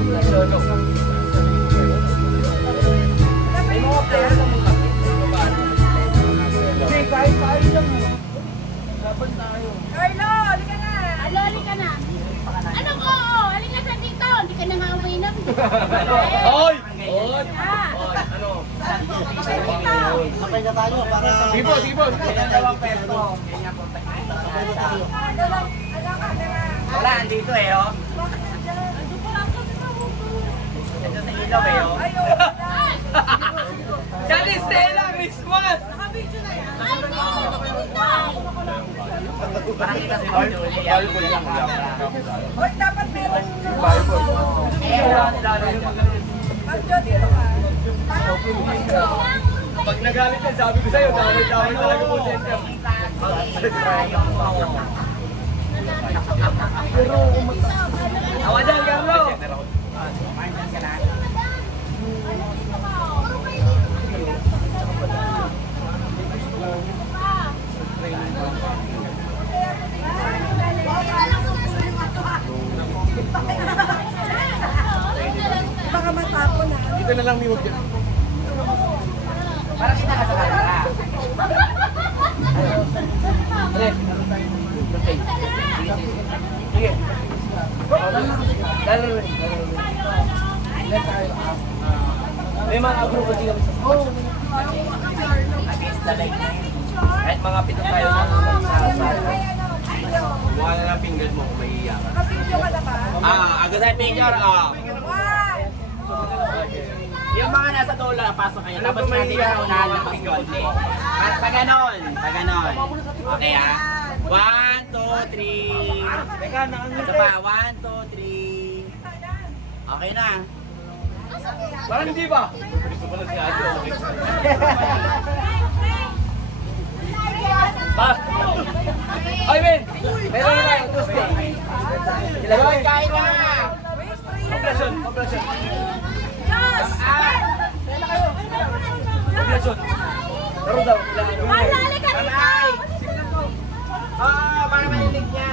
May mga player na mga hindi, kahit lang. Laban tayo. Carlo, halika na. Alo, halika na. Ano ko? Halika na dito. Hindi ka na nga uminom. Oy! Oy! Ano? Sabay na tayo para... Sige po, sige po. Dalawang peso. Wala, andito eh, oh. Ito sa ilaw eh, oh. Diyan Stella, Christmas! Ay, no! Parang kita si Julia. Hoy, dapat meron. Eh, wala nila. Panjo, dito ka. Pag nagalit yan, sabi ko sa'yo, damay-damay talaga po center. Awa dyan, Carlo! Baka matapon ha. Dito na lang ni Wog dyan. Para kita ka sa camera. Sige. Dalo rin. May mga grupo din kami sa... Kahit mga pito tayo na mukha na lang finger mo kung mahihiya ka. Nakapidyo ka na ba? Agad sa finger, One. Yung mga nasa dulo, pasok kayo. Tapos natin sa unahan ng pagkonti. Sa ganon. Okay ha? 1, 2, 3. Teka, ito pa. 1, 2, 3. Okay na. Parang hindi ba? Gusto ko na si Adjo. Ay, Ben! Meron na tayo, Tuesday. Ilagay, kain na! Operasyon. Operasyon. Laro daw. Malali ka dito! Para manilig niya.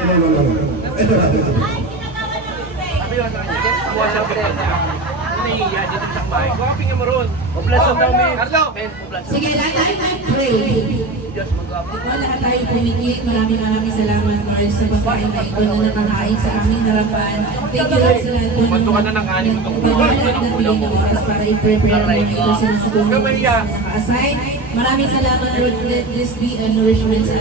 Ay, ginagawa ng buffet. Sabi yun sa kanya, kuha siya pre. Nahihiya dito sa bahay. Kuha mo ron. Operasyon daw, men. Carlo! Men, operasyon. Sige, lahat tayo pray. Diyos, mag-apo. Ito, lahat tayo pumikit. Maraming salamat, Lord, sa pagkain na ito na nakakain sa aming harapan. Thank you, Lord, sa lahat po Manto ka na ng anim ng itong pagkalat na bigyan ng oras para i-prepare mo ito sa nasutulong Huwag ka mahiya. na naka-assign. Maraming salamat, Lord. Let this be a nourishment sa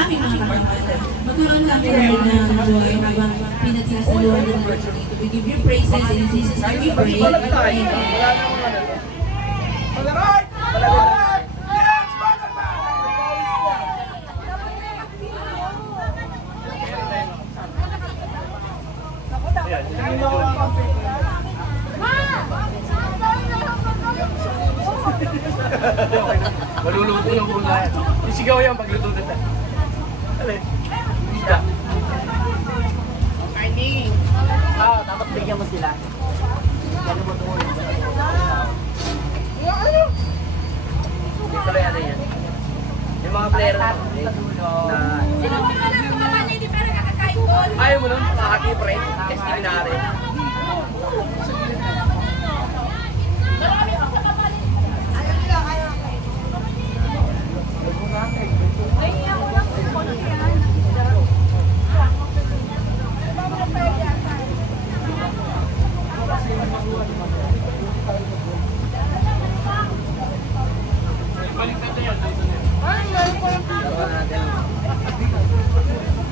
aming mga kapatid. Magkaroon kami, Lord, ng joy habang pinagsasaluhan ng Lord dito. We give you praises in Jesus' name we pray. Amen. Maluluto ng ulan. Isigaw yan pagluto na tayo. Alin? Isda. Kainin! Dapat bigyan mo sila. Yan mo doon. Hindi pala yan yan. Yung mga player na Sino ba na sa baba na hindi parang kakakain doon? ayaw mo nun, makakati pa rin. Testing na rin. Marami ako sa baba na.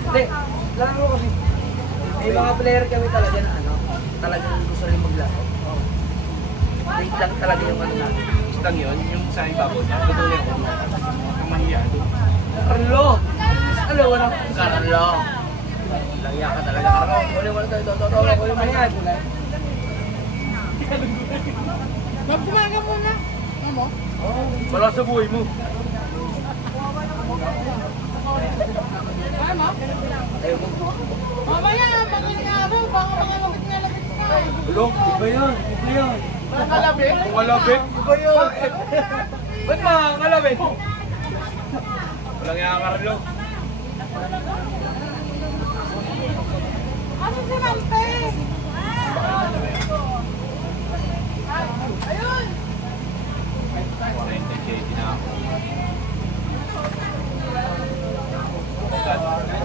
Hindi, laro mo kasi. May mga player kami talaga na talagang gusto rin maglaro. Wait lang talaga yung ano natin. Isang yun, yung sa ibabaw niya. Totoo niya ako. Ang mahiya. Carlo! Ano, walang Carlo! Langya ka talaga, Carlo. Kunin mo na tayo, totoo. Kunin mo yan. Magpumaga muna. Ano mo? Wala sa buhay mo. Ano? Ayaw mo. Mamaya, araw, baka mga labit ka. Ulo, iba yan. Iba yan. Nakalabit? Kung alabit, iba yun. Ba't mga alabit? Walang nga, Carlo. Ano si Rampe? Ayun! 40K din ako.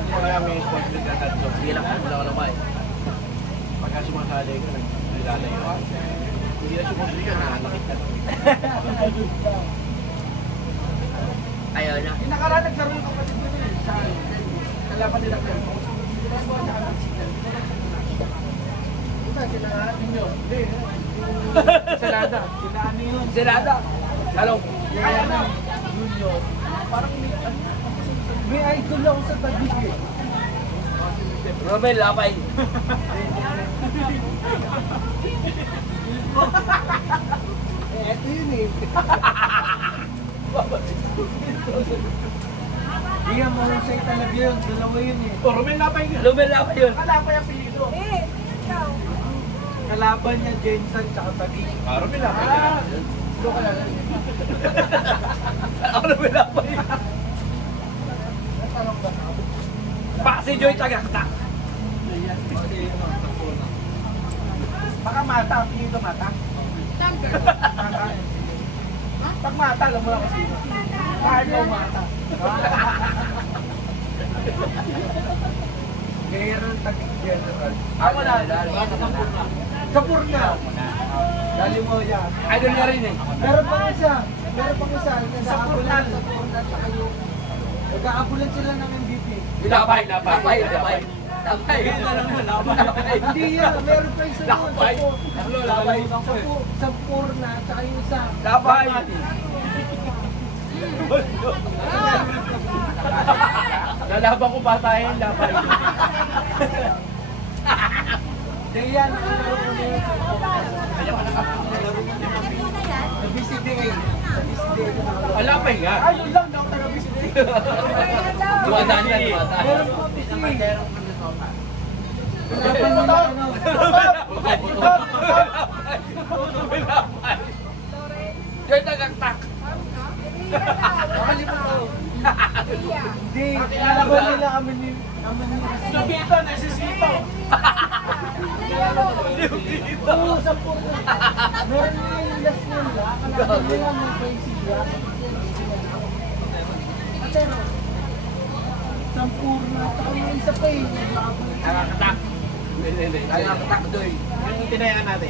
Kaya may sponsor ka tatlo. Bilang ano lang naman. Pagka sumasali ko, nilalayo ako. Hindi na sumusuli ka, nakakakit ka. Ayaw na. Yung nakaraan nagkaroon ng kapatid mo yun sa kalaban nila kayo. Diba, sila ninyo? Hindi. Salada. Sila ano yun? Selada. Talong. Kaya na. Junior. Parang may idol ako sa Taguig eh. Romel Lapay. Eto yun eh. Hindi nga mahusay talaga yun. Dalawa yun eh. Oh, Romel Lapay nga. Romel Lapay yun. Kalaban yung apelido. Kalaban niya Jensen tsaka Taguig. Ah, Romel Lapay Ah! nga. Doon ka lang. Ako Romel Lapay. Natanong ba ako? Pa si Joy Tagakta. Baka mata, apelido mata. Mata. Pag mata, alam mo lang kasi. Carlo mata. Mayor ng Taguig General. Ako na. Sa Purna. Dali mo yan. Idol niya rin eh. Meron pang isa. Sa Purna. Sa Purna. Saka yung nag-aabulan sila ng MVP. Lapay. Lapay. Ito lang yun. Lapay. Hindi yan. Meron pa isa doon. Lapay. Ano, Lapay. Sa Purna. Saka yung isa. Lapay. Lalaban ko pa tayo yung Lapay. Hindi yan. Nakalaro ko na yun. Sa BCDA. Sa BCDA ko nakalaro. Ah, Lapay nga. Ay, yun lang daw taga BCDA. Dumadaan yan. Meron po BCDA. Joy Tagakta. Hindi, kilala ko nila kami ni Lupito, nasisito. Oo, sa Purna. Meron nila yung last nila, kalaban nila may crazy black. Pero, sa Purna, saka yung isa pa eh. Tagakta. Tagakta, Joy. Yung tinayaan natin.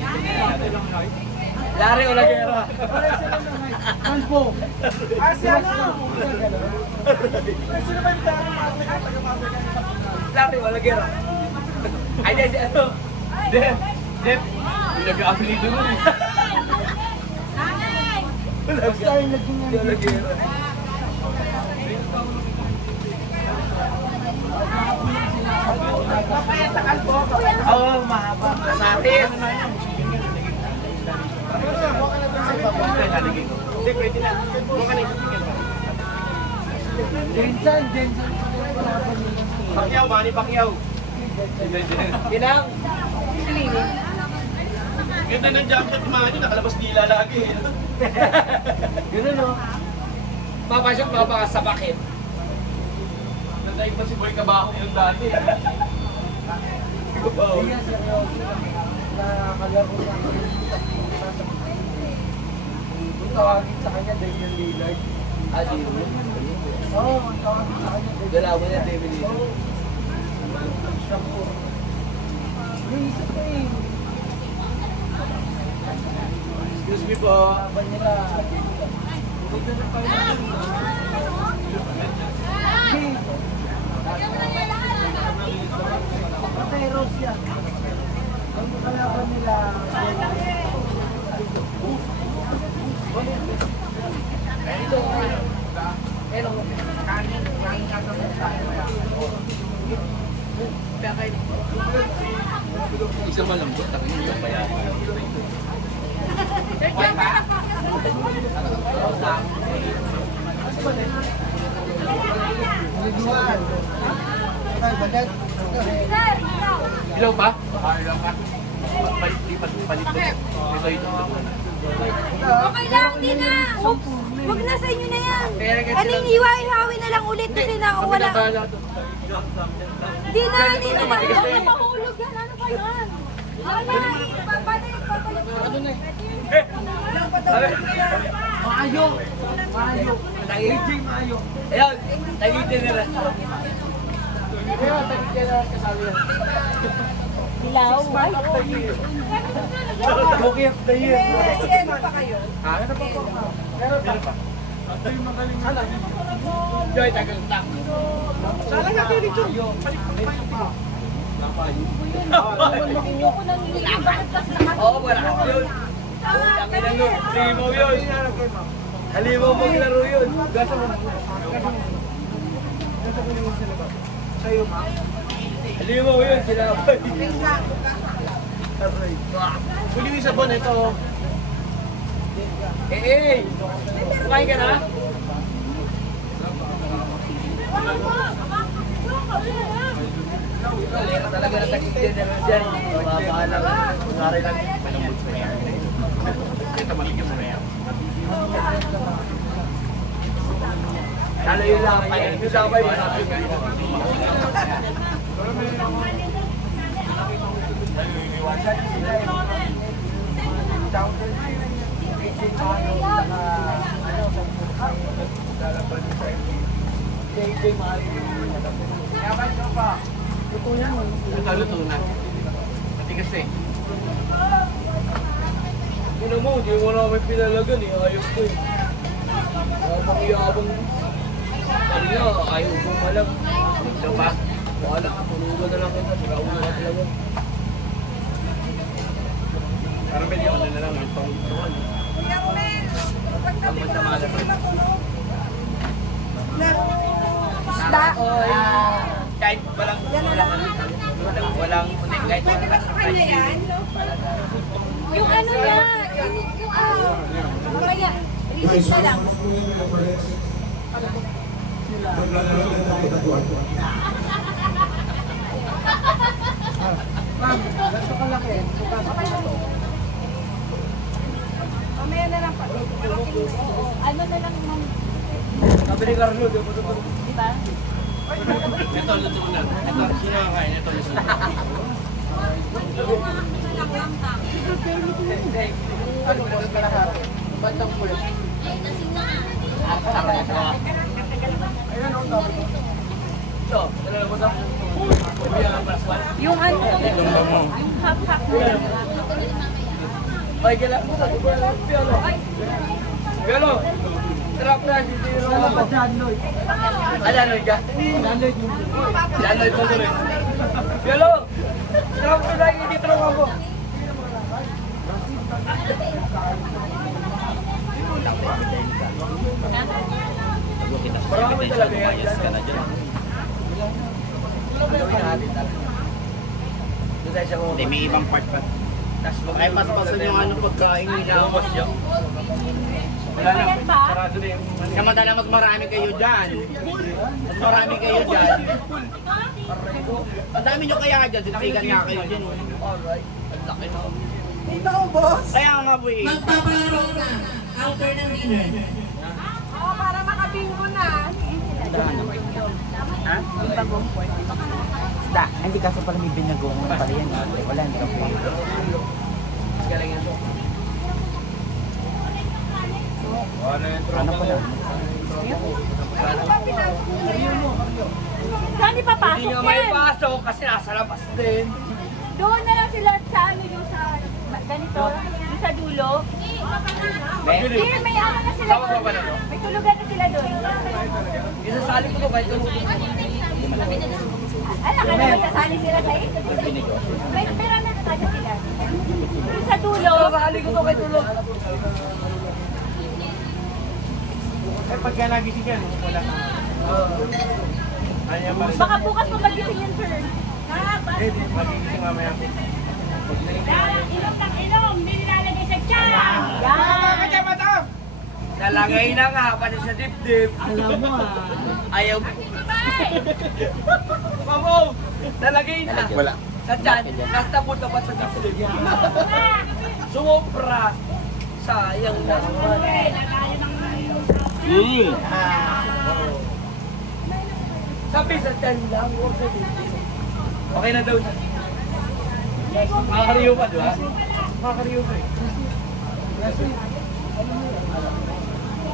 Larry Olagera. Pare sila na ngay. Kalbo. Ah, siya na. Pare sila ba yung dami mga taga-Pabrikan sa Purna? Larry Olagera. Ay, di, ano? Jeff! Yung nag-a-apelido nun eh. Basta yung naging Olagera. Oo, mahaba. Satis. Hindi, pwede na. Huwag ka na isisigyan pa. Jensen. Kalaban nila. Pacquiao, Manny Pacquiao. Kinang. Ganda ng jump shot ni Manny, nakalabas dila lagi. Ganun no? Papasok ka sa bakit. Nandaig pa si Boy Cabaho yung dati. Hindi yan seryoso. Nakakalaro na ako yung nasa kung tawagin sa kanya, Damian Lillard. Ah, di mo. Oo, ang tawagin sa kanya, Damian Dalawa na, David Lillard. Oo. Sa Purna. Yung isa pa eh. Excuse me po. Laban nila. Dito na pa yun. Patay Russia. Ang kalaban nila. Isa malambot, takin yung bayan. Naliguan. Ay, bagat. Ilaw pa? Ayaw ka. Palit. Ito ito. Okay lang, di na. Huwag na sa inyo na yan. Aning hiwa-hihawi na lang ulit kasi wala. Di na, mahulog yan. Ano ba yan? Wala, Maayo! Maayo! AJ Maayo! Ayun, naging general. Kaya, tagigyan na kasali yan. Dilaw. Smart of the year. Rookie of the year. Ano pa kayo? Ha? Meron pa po. Meron pa. Ito yung magaling na. Joy, tagal lang. Sana nga kayo dito. Ayoko nang liit. Bakit kas naman? Oo, wala ka yun. Ang ina nyo, halimaw yun. Halimaw maglaro yun. Gasa mo. Sa'yo, ma. Halimaw yun, sinabay. Huli yung sabon, ito. Eh, kumain ka na? Talaga na tagig general dyan. Mabahala ka. Kunwari lang. Ito, maligyan mo na yan. Lalo yung lakay. Yung sabay mo natin. Ito, luto na. Matigas eh. Ano mo, hindi mo na kami pinalagan eh. Ayos ko eh. Yabang-yabang. Ano nga, ayaw ko malang. Ito pa. Wala ka, turugan na lang kita. Sirauna na talaga. Para medyo ano na lang, yung pang-tuwan. Ang magdamala pa. Isda. Kahit walang unik, kahit walang Kanya yan? Yung ano niya, kaya, research na lang. Ma'am, gasto ka laki. Mamaya na lang pa. Ano na lang, ma'am? Sabi ni Carlo, di ba ito? Di ba? Ito, luto na. Ito, sino ang kain? Ito, luto na. Ano ba ka lahat? Bandang pulis. Ayan, ang dami. Ito, dalawa mo sa. Yung ano, yung hap-hap na lang. Ay, gala mo sa. Piolo. Piolo. Trap na, hindi rin Ano ako. ba dyan, Lloyd? Ala, Lloyd ka? Lloyd mo. Yan, Lloyd mo tuloy. Piolo. Trap na, hindi rin ako. Marami talaga yan. Gawin natin talaga. Doon tayo siya kung... Hindi, may ibang part pa. Ay, mas pasan yung ano pagkain nila. Lumabas yun. Wala na. Ayan pa. Sarado na yung... Samantala, mas marami kayo dyan. Mas marami kayo dyan. Ang dami nyo kaya dyan. Sinasigan nga kayo dyan. Alright. Ang laki na. Kaya nga po eh. Magpapararo na. Outer ng dinner. Oo, para makabingo na. Ha? Da, hindi kaso pala may binagong pala yan. Wala, hindi ka pwede. Mas galing yan. Ano pala? Saan Hindi ipapasok nga may yan? pasok kasi nasa labas din. Doon na lang sila sa ano yung sa ganito, yung sa dulo. Here, may ano na sila Tama ba ba na to? doon. May tulugan na sila doon. Isasali ko to kahit tumutulog. Alam ka naman sasali sila sa ito. May pera na sasali sila. Yung sa dulo, Sasali ko to kahit tulog. Eh, pagka nagising yan, wala na. Kanya pa rin. baka bukas pa magising yan, sir. Eh, di, magigising mamaya. Inom ng inom, hindi nilalagay sa tiyan. Yan. Nalagay na nga, pati sa dibdib. Alam mo ah. Ayaw. Mamo! Nalagay na. Wala. Sa tiyan, nastapot na pa sa dibdib. Sumobra. Sayang na. Sabi sa tiyan lang, huwag sa dibdib. Okay na daw siya. Makakariyo pa, di ba? Makakariyo ka eh. Kasi,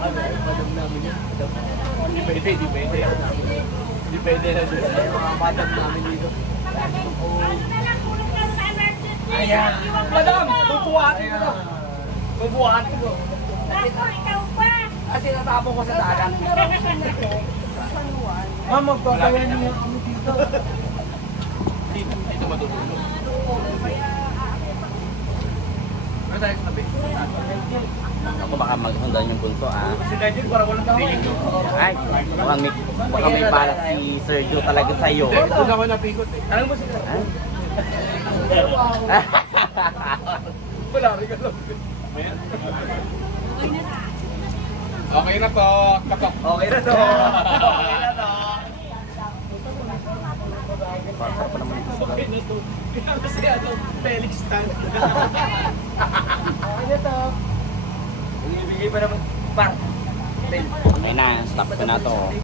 Madam namin yun. Di pwede, di pwede. Di pwede na doon. Mga madam namin dito. ayan. Madam, bubuhatin ko to. Bubuhatin ko. Kasi natapon ko sa dagat. Ma'am, magpapaya niyo kami dito. Dito matutulog. Ano tayo sabi? Ako baka magsundan yung punto ah. Si Nigel, parang walang tao eh. Ay, baka may balak si Sergio talaga sa'yo. Doon ako napikot eh. Alam mo sila? Wala rin ka lang. Okay na to. Katok. Okay na to. Okay na to. Okay na to. Kasi ano, Felix Tan. Okay na to. Ibigay pa naman. Par. Okay na, stop ko na to.